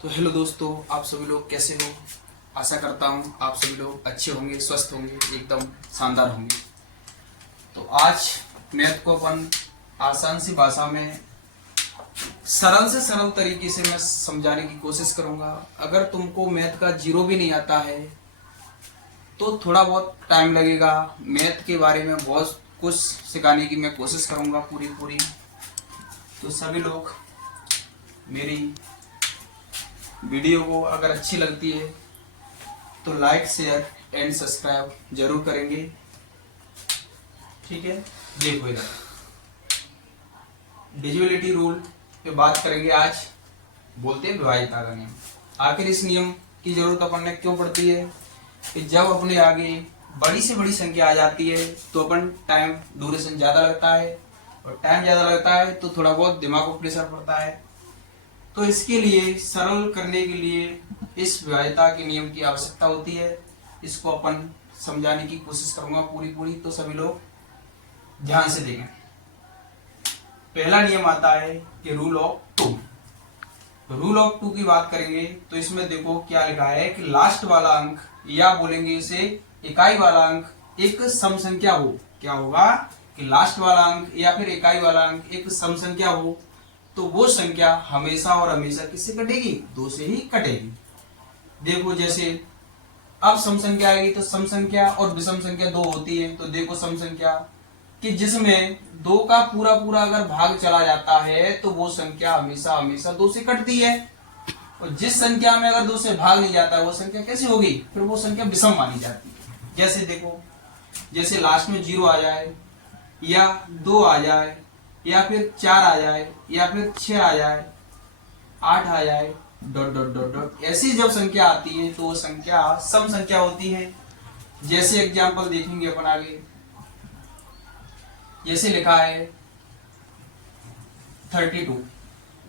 तो हेलो दोस्तों, आप सभी लोग कैसे हो। आशा करता हूँ आप सभी लोग अच्छे होंगे, स्वस्थ होंगे, एकदम शानदार होंगे। तो आज मैथ को अपन आसान सी भाषा में सरल से सरल तरीके से मैं समझाने की कोशिश करूंगा। अगर तुमको मैथ का जीरो भी नहीं आता है तो थोड़ा बहुत टाइम लगेगा। मैथ के बारे में बहुत कुछ सिखाने की मैं कोशिश करूंगा पूरी पूरी। तो सभी लोग मेरी वीडियो को अगर अच्छी लगती है तो लाइक शेयर एंड सब्सक्राइब जरूर करेंगे। ठीक है, देखो इधर डिविजिबिलिटी रूल पे बात करेंगे आज। बोलते हैं विभाज्यता का नियम। आखिर इस नियम की जरूरत अपन ने क्यों पड़ती है कि जब अपने आगे बड़ी से बड़ी संख्या आ जाती है तो अपन टाइम ड्यूरेशन ज्यादा लगता है, और टाइम ज्यादा लगता है तो थोड़ा बहुत दिमाग को प्रेशर पड़ता है। तो इसके लिए सरल करने के लिए इस विभाज्यता के नियम की आवश्यकता होती है। इसको अपन समझाने की कोशिश करूंगा पूरी पूरी, तो सभी लोग ध्यान से देखें। पहला नियम आता है कि rule of two. Rule of two की बात करेंगे तो इसमें देखो क्या लिखा है कि लास्ट वाला अंक, या बोलेंगे इसे इकाई वाला अंक एक सम संख्या हो। क्या होगा कि लास्ट वाला अंक या फिर इकाई वाला अंक एक सम संख्या हो तो वो संख्या हमेशा और हमेशा किससे कटेगी? दो से ही कटेगी। देखो जैसे अब सम संख्या आएगी तो सम संख्या और विषम संख्या दो होती है। तो देखो सम संख्या कि जिसमें दो का पूरा पूरा अगर भाग चला जाता है तो वो संख्या हमेशा हमेशा दो से कटती है। और जिस संख्या में अगर दो से भाग नहीं जाता वो संख्या कैसी होगी? फिर वो संख्या विषम मानी जाती है। जैसे देखो, जैसे लास्ट में 0 आ जाए या 2 आ जाए या फिर 4 आ जाए या फिर 6 आ जाए, 8 आ जाए, डॉट डॉट डॉट डॉट, ऐसी जब संख्या आती है तो वो संख्या सम संख्या होती है। जैसे एग्जांपल देखेंगे अपन आगे, जैसे लिखा है 32।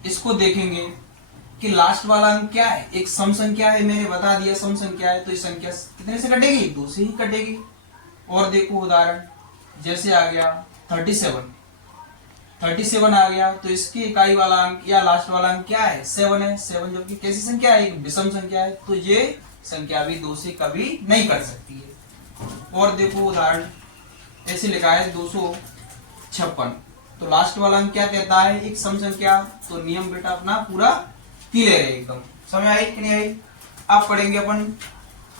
इसको देखेंगे कि लास्ट वाला अंक क्या है? एक सम संख्या है, मैंने बता दिया सम संख्या है तो ये संख्या कितने से कटेगी? दो से ही कटेगी। और देखो उदाहरण, जैसे आ गया 37। 37 आ गया तो इसकी इकाई वाला अंक या लास्ट वाला अंक क्या है? 7 है। 7 जबकि कैसी संख्या है? एक विषम संख्या है, तो ये संख्या भी दो से कभी नहीं कट सकती है। और देखो उदाहरण, ऐसे लिखा है 256। तो लास्ट वाला अंक क्या कहता है? एक सम संख्या। तो नियम बेटा अपना पूरा क्लियर है, एकदम समझ आई कि नहीं आई? अब पढ़ेंगे अपन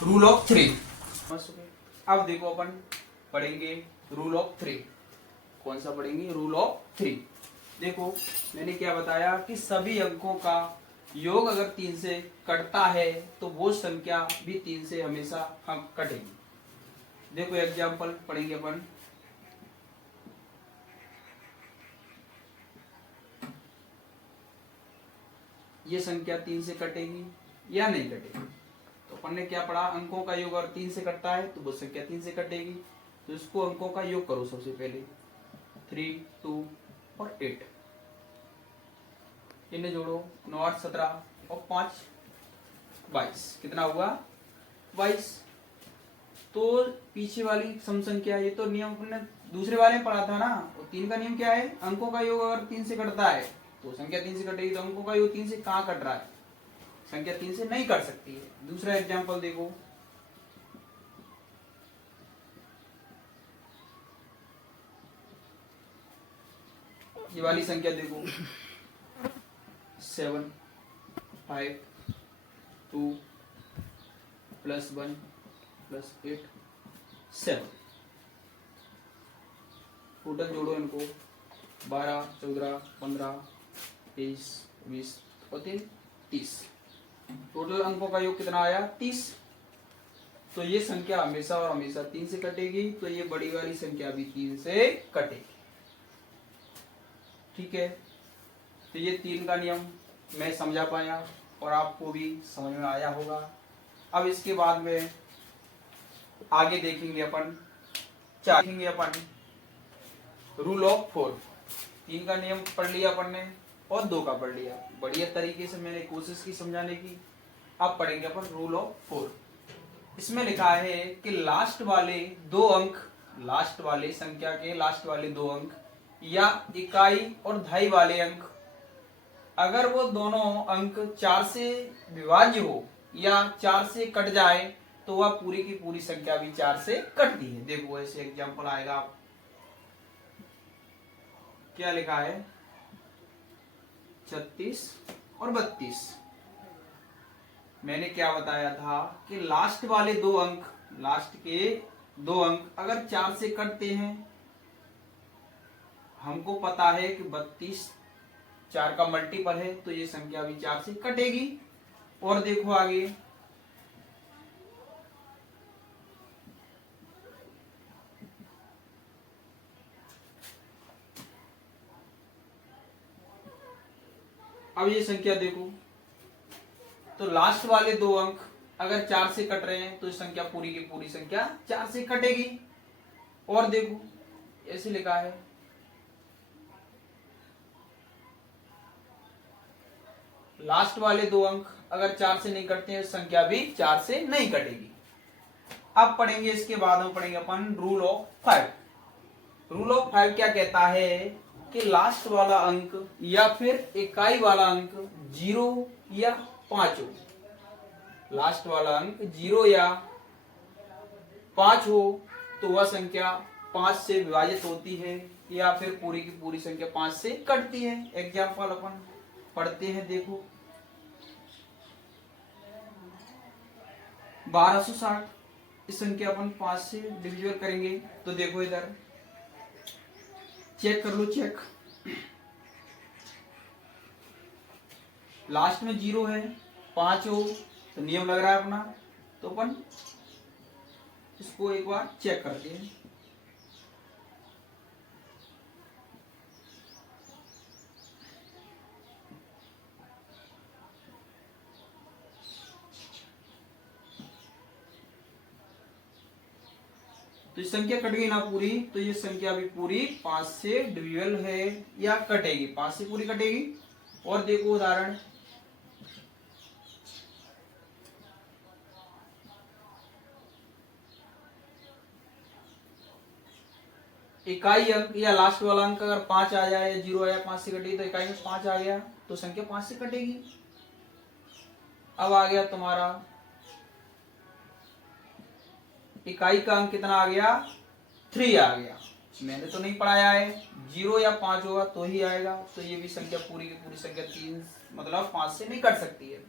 रूल ऑफ थ्री। अब देखो अपन पढ़ेंगे रूल ऑफ थ्री। कौन सा पढ़ेंगे? Rule of three. देखो मैंने क्या बताया कि सभी अंकों का योग अगर 3 से कटता है तो वो संख्या भी 3 से हमेशा हम कटेगी। देखो एग्जांपल पढ़ेंगे अपन, ये संख्या 3 से कटेगी या नहीं कटेगी? तो अपन ने क्या पढ़ा? अंकों का योग अगर 3 से कटता है तो वो संख्या 3 से कटेगी। तो इसको अंकों का योग करो सबसे पहले, 3, 2 और 8। इन्हें जोड़ो, 9, 8, 17 और 5, 22। कितना हुआ? 22। तो पीछे वाली सम संख्या, ये तो नियम अपने दूसरे वाले में पढ़ा था ना। और 3 का नियम क्या है? अंकों का योग अगर 3 से कटता है तो संख्या 3 से कटेगी। तो अंकों का योग 3 से कहाँ कट रहा है? संख्या 3 से नहीं कट सकती है। दूसरा एग्जांपल देखो, ये वाली संख्या देखो, 7, 5, 2 + 1 + 8, 7। टोटल जोड़ो इनको, 12, 14, 15, 23, 20 और 3, 30। टोटल अंकों का योग कितना आया? 30। तो ये संख्या हमेशा और हमेशा 3 से कटेगी। तो ये बड़ी वाली संख्या भी 3 से कटेगी। ठीक है, तो ये 3 का नियम मैं समझा पाया और आपको भी समझ में आया होगा। अब इसके बाद में आगे देखेंगे अपन रूल ऑफ 4। 3 का नियम पढ़ लिया अपन ने और 2 का पढ़ लिया। बढ़िया तरीके से मैंने कोशिश की समझाने की। अब पढ़ेंगे अपन रूल ऑफ 4। इसमें लिखा है कि लास्ट वाले 2 अंक, लास्ट वाले संख्या के लास्ट वाले 2 अंक या इकाई और दहाई वाले अंक अगर वो दोनों अंक 4 से विभाज्य हो या 4 से कट जाए तो वह पूरी की पूरी संख्या भी 4 से कटती है। देखो ऐसे एग्जांपल आएगा, आप क्या लिखा है 36 और 32। मैंने क्या बताया था कि लास्ट वाले दो अंक, लास्ट के दो अंक अगर 4 से कटते हैं, हमको पता है कि 32 4 का मल्टीपल है, तो ये संख्या भी 4 से कटेगी। और देखो आगे, अब ये संख्या देखो, तो लास्ट वाले दो अंक अगर 4 से कट रहे हैं तो ये संख्या पूरी की पूरी संख्या 4 से कटेगी। और देखो ऐसे लिखा है, लास्ट वाले दो अंक अगर 4 से नहीं कटते हैं, संख्या भी 4 से नहीं कटेगी। अब पढ़ेंगे, इसके बाद में पढ़ेंगे अपन रूल ऑफ 5। रूल ऑफ 5 क्या कहता है कि लास्ट वाला अंक या फिर इकाई वाला अंक 0 या 5 हो, लास्ट वाला अंक 0 या 5 हो तो वह संख्या 5 से विभाजित होती है या फिर पूरी की पूरी संख्या 5 से कटती है। एग्जाम्पल अपन पढ़ते हैं, देखो 1260, इस संख्या अपन 5 से डिविजन करेंगे तो देखो इधर चेक कर लो, चेक, लास्ट में 0 है, 5 हो तो नियम लग रहा है अपना, तो अपन इसको एक बार चेक करते हैं। तो ये संख्या कट गई ना पूरी, तो ये संख्या भी पूरी 5 से डिविजिबल है या कटेगी, 5 से पूरी कटेगी। और देखो उदाहरण, इकाई अंक या लास्ट वाला अंक अगर 5 आ जाए या 0 आया, 5 से कटेगी, तो इकाई में 5 आ गया तो संख्या 5 से कटेगी। अब आ गया तुम्हारा इकाई का अंक कितना आ गया, 3 आ गया, मैंने तो नहीं पढ़ाया है, 0 या 5 होगा तो ही आएगा, तो ये भी संख्या पूरी की पूरी संख्या 3 मतलब 5 से नहीं कट सकती है।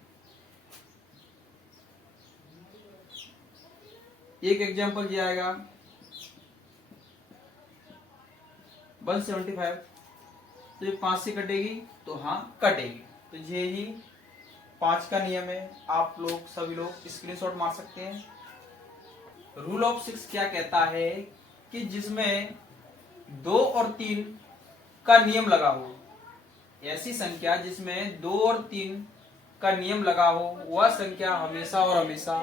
एक एग्जांपल ये आएगा 175, तो ये 5 से कटेगी, तो हाँ कटेगी। तो ये ही 5 का नियम है, आप लोग सभी लोग स्क्रीनशॉट मार सकते हैं। रूल ऑफ 6 क्या कहता है कि जिसमें 2 और 3 का नियम लगा हो, ऐसी संख्या जिसमें 2 और 3 का नियम लगा हो, वह संख्या हमेशा और हमेशा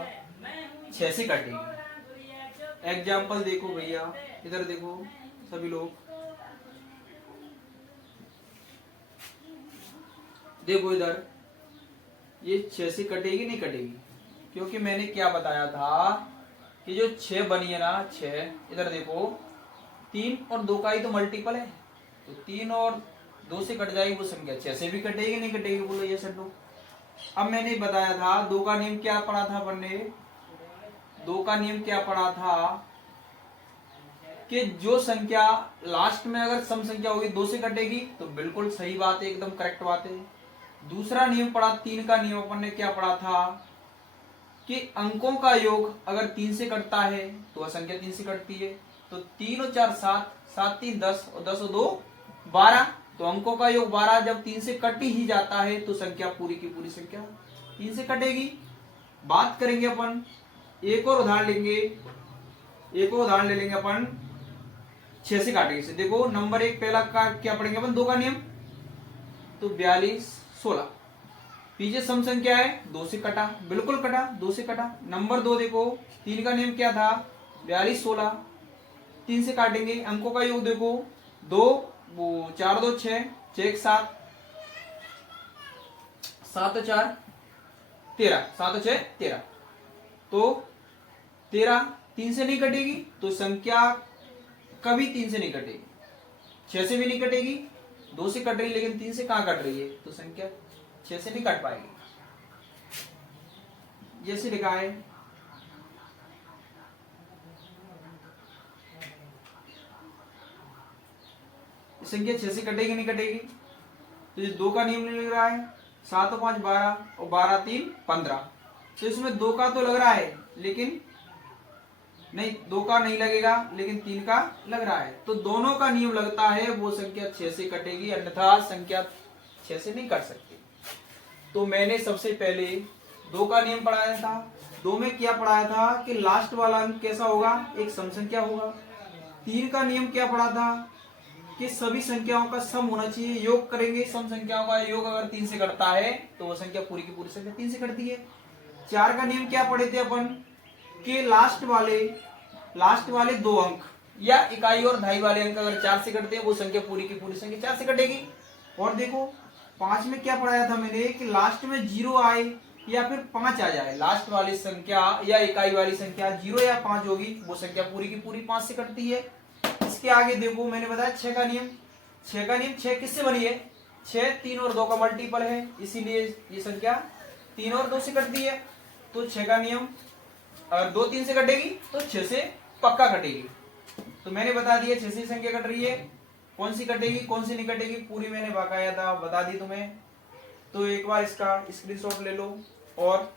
6 से कटेगी। एग्जाम्पल देखो भैया, इधर देखो सभी लोग, देखो इधर ये 6 से कटेगी नहीं कटेगी, क्योंकि मैंने क्या बताया था कि जो 6 बनी है ना, 6 इधर देखो 3 और 2 का ही तो मल्टीपल है, तो 3 और 2 से कट जाएगी वो संख्या 6 से भी कटेगी नहीं कटेगी, बोलो ये सड्डू। अब मैंने बताया था 2 का नियम क्या पढ़ा था अपन ने, 2 का नियम क्या पढ़ा था कि जो संख्या लास्ट में अगर सम संख्या होगी 2 से कटेगी, तो बिल्कुल सही बात है, एकदम करेक्ट बात है। दूसरा नियम पढ़ा 3 का नियम, अपन ने क्या पढ़ा था कि अंकों का योग अगर 3 से कटता है तो वह संख्या 3 से कटती है, तो 3 और 4 7, 7 3 10 और 10 और 2 12, तो अंकों का योग 12 जब 3 से कट ही जाता है तो संख्या पूरी की पूरी संख्या 3 से कटेगी। बात करेंगे अपन, एक और उदाहरण लेंगे, एक और उदाहरण ले लेंगे अपन 6 से काटेंगे से। देखो नंबर 1 पहला का क्या पढ़ेंगे अपन, 2 का नियम, तो 42 16, पीछे सम संख्या है 2 से कटा, बिल्कुल कटा, 2 से कटा। नंबर 2 देखो 3 का नियम क्या था, 42 16, 3 से काटेंगे, अंकों का योग देखो 2 4 2 6, 6 7, 7 4 13, 7 6 13, तो 13 3 से नहीं कटेगी, तो संख्या कभी 3 से नहीं कटेगी, 6 से भी नहीं कटेगी, 2 से कट रही है लेकिन 3 से कहाँ कट रही है, तो संख्या 6 से नहीं कट पाएगी। जैसे लिखा है संख्या 6 से कटेगी नहीं कटेगी, तो ये 2 का नियम नहीं लग रहा है, 7 और 5 12 और 12 3 15, तो इसमें 2 का तो लग रहा है लेकिन नहीं, 2 का नहीं लगेगा लेकिन 3 का लग रहा है, तो दोनों का नियम लगता है वो संख्या 6 से कटेगी, अन्यथा संख्या 6 से नहीं कट सकती। तो मैंने सबसे पहले 2 का नियम पढ़ाया था। 2 में क्या पढ़ाया था कि लास्ट वाला अंक कैसा होगा, एक सम संख्या होगा। 3 का नियम क्या पढ़ा था कि सभी संख्याओं का सम होना चाहिए, योग करेंगे सम संख्याओं का योग अगर 3 से कटता है तो वो संख्या पूरी की पूरी संख्या 3 से कटती है। 4 का नियम क्या पढ़े थे अपन कि लास्ट वाले 2 अंक या इकाई और दहाई वाले अंक अगर 4 से कटते हैं वो संख्या पूरी की पूरी संख्या 4 से कटेगी। और देखो 5 में क्या पढ़ाया था मैंने कि लास्ट में 0 आए या फिर 5 आ जाए, लास्ट वाली संख्या या इकाई वाली संख्या 0 या 5 होगी वो संख्या पूरी की पूरी 5 से कटती है। इसके आगे देखो मैंने बताया 6 का नियम। 6 किससे बनी है, 6 3 और 2 का मल्टीपल है, इसीलिए ये संख्या 3 और 2 से कटती है। तो 6 का नियम अगर 2 3 से कटेगी तो 6 से पक्का कटेगी। तो मैंने बता दिया 6 से संख्या कट रही है, कौन सी कटेगी कौन सी नहीं कटेगी पूरी मैंने बाकायदा बता दी तुम्हें। तो एक बार इसका स्क्रीनशॉट ले लो और